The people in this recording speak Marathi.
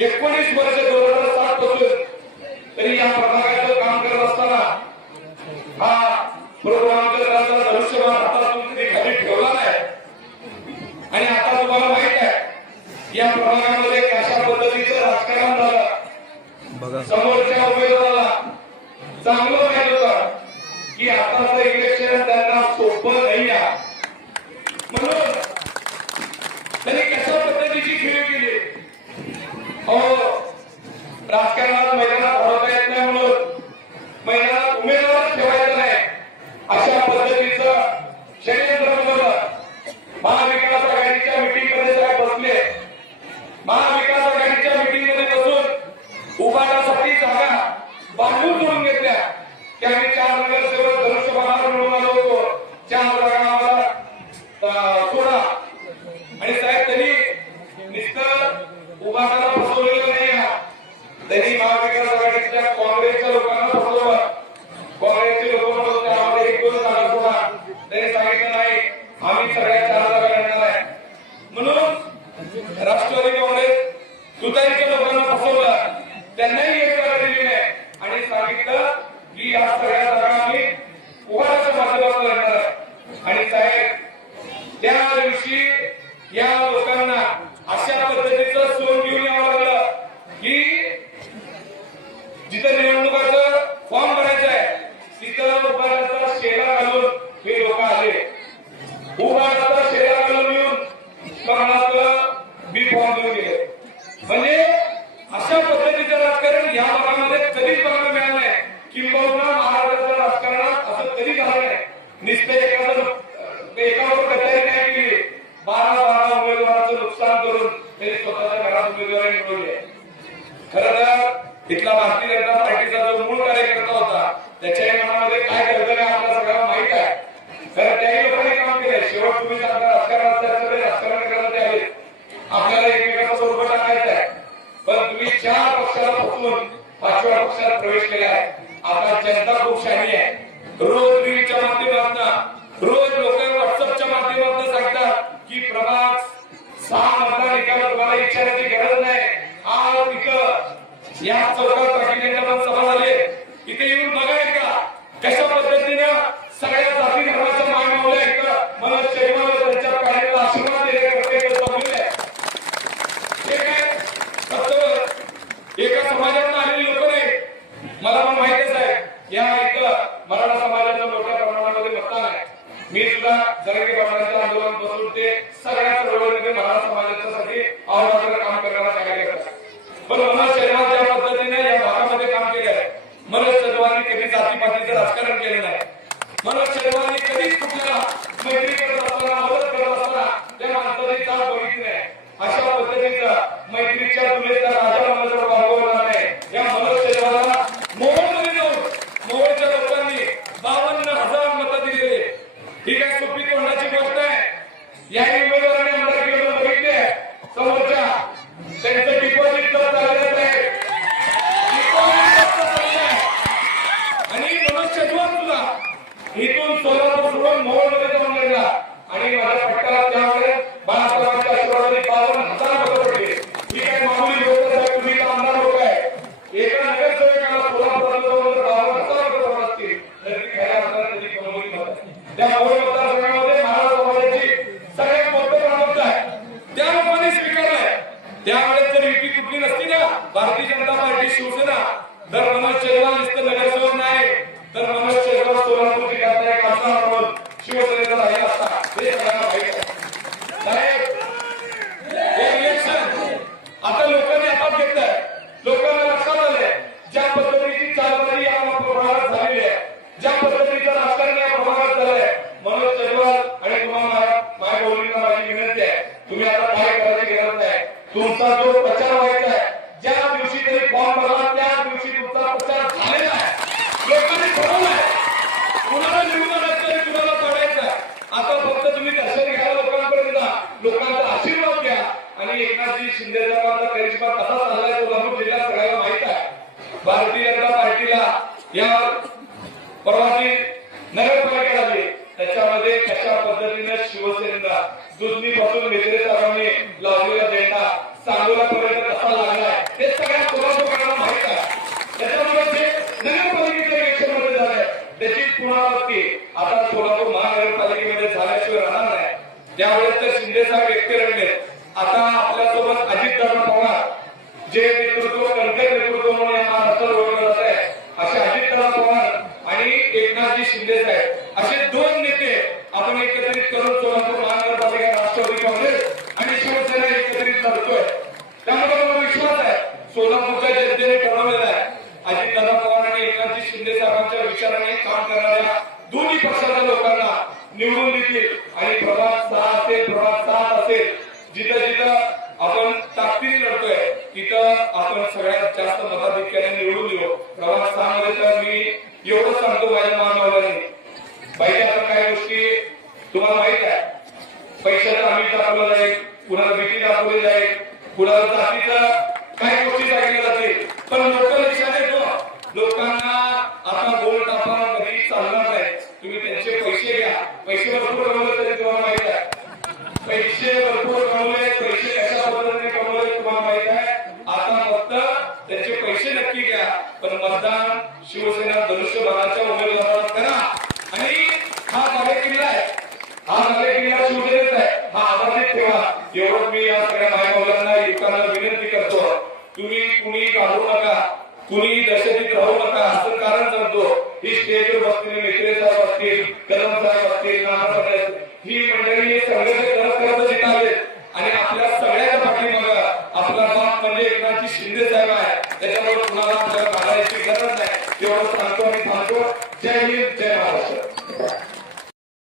एकोणीस वर्ष त्यावेळी चार नगरसेवक धनुष्यबाणावर मिळून आलो होतो. चार आम्हाला सोडा. आणि साहेब त्यांनी निस्तर उभा करा फसवलेलं नाही त्यांनी महाविकास आघाडीच्या काँग्रेसच्या लोकांना फसवलं. काँग्रेस लोकशाही आहे. रोज रीलच्या माध्यमातून रोज लोक व्हॉट्सअपच्या माध्यमातून सांगतात की प्रभाग सहा मतदार एका तुम्हाला विचारायची गरज नाही. आज तिथं या चौकात पाटील सभा झाली इथे येऊन बघा का कशा पद्धतीने सगळ्या जाती धर्माचं मान ऐकलं मला शैवाला त्यांच्या कार्याला आशीर्वाद दिले प्रत्येक एका समाजात उपक्रमात आलेले करतात पण मला शहरात ज्या पद्धतीने या भागामध्ये काम केलेलं आहे मनोज सर्वांनी कधी जातीपातीचं राजकारण केलेलं आहे मनोज सर्वांनी कधीच कुठल्या मैत्री करत असताना मदत करत असताना त्या माणसाने चाल बघितली नाही. अशा पद्धतीचा मैत्रीच्या तुलनेचा राजा मनोजवर वागवला नाही या मनोज शहराला मोहनमध्ये जाऊन मोहनच्या लोकांनी बावन्न हजार मतं दिलेली ही काय सोपी तोंडाची गोष्ट आहे? याही derramou प्रेमाची शिंदेचा माझा करिश्मा तसा चाललाय कोल्हापूर जिल्ह्यात सगळ्यांना माहीत आहे. भारतीय जनता पार्टीला या परवाची नगरपालिका झाली त्याच्यामध्ये कशा पद्धतीनं शिवसेनेला दुधनी पासून मेत्रे साहेबांनी लावलेला झेंडा सांगोला पर्यंत कसा लागलाय हे सगळ्या कोल्हापूरकरांना माहीत आहे. त्याच्यामुळे जे नगरपालिकेच्या इलेक्शनमध्ये झालंय. त्याची पुनरावृत्ती आता सोलापूर महानगरपालिकेमध्ये झाल्याशिवाय राहणार नाही. त्यावेळेस ते शिंदे साहेब एकटे रडले आता आपल्यासोबत अजितदादा पवार जे नेतृत्व कणकर नेतृत्व म्हणून या महाराष्ट्रात ओळखलं जात आहे असे अजित दादा पवार आणि एकनाथजी शिंदे साहेब असे दोन नेते आपण एकत्रित करून सोलापूर महानगरपालिका राष्ट्रवादी काँग्रेस आणि शिवसेना एकत्रित करतोय. त्यामुळे मला विश्वास आहे सोलापूरच्या जनतेने ठरवलेला आहे अजित दादा पवार आणि एकनाथजी शिंदे साहेबांच्या विचाराने काम करणाऱ्या दोन्ही पक्षाच्या लोकांना निवडून देतील. पण मतदान शिवसेना धनुष्यबाणाच्या उमेदवाराला करा. आणि हा कार्यकिल्ला आहे. हा कार्यकिल्ला शिवसेनेचा आहे. हा आबाधित ठेवा. एवढं मी या सगळ्या मायबाबांना युवकांना विनंती करतो. तुम्ही कुणी घालू नका. कुणी दशेतीत राहू नका. असं कारण सांगतो. ही स्टेजवर बसतील मित्रे साहेब असतील कदम साहेब असतील नाना साहेब असतील. ही मंडळी